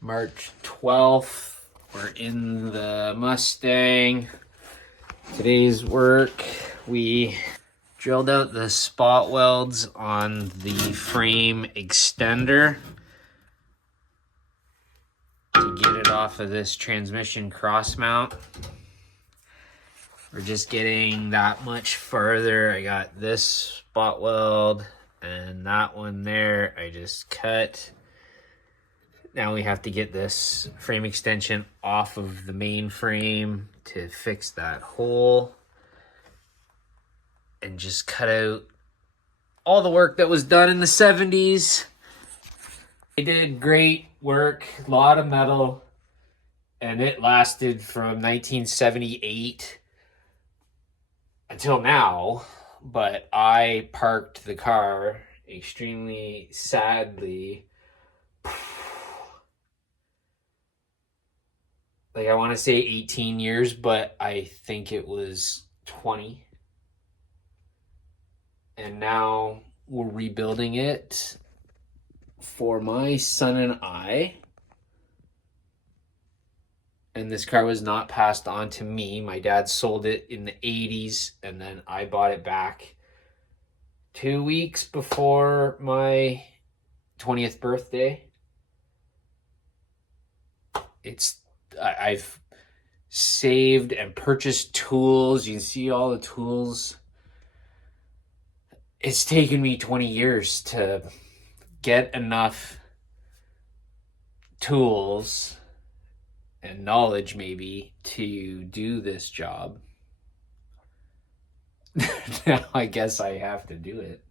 March 12th. We're in the Mustang. Today's work, we drilled out the spot welds on the frame extender to get it off of this transmission cross mount. We're just getting that much further. I got this spot weld and that one there I just cut. Now we have to get this frame extension off of the main frame to fix that hole and just cut out all the work that was done in the 70s. They did great work, a lot of metal, and it lasted from 1978 until now. But I parked the car extremely sadly. Like, I want to say 18 years, but I think it was 20. And now we're rebuilding it for my son and I. And this car was not passed on to me. My dad sold it in the 80s, and then I bought it back 2 weeks before my 20th birthday. I've saved and purchased tools. You can see all the tools. It's taken me 20 years to get enough tools and knowledge maybe to do this job. Now I guess I have to do it.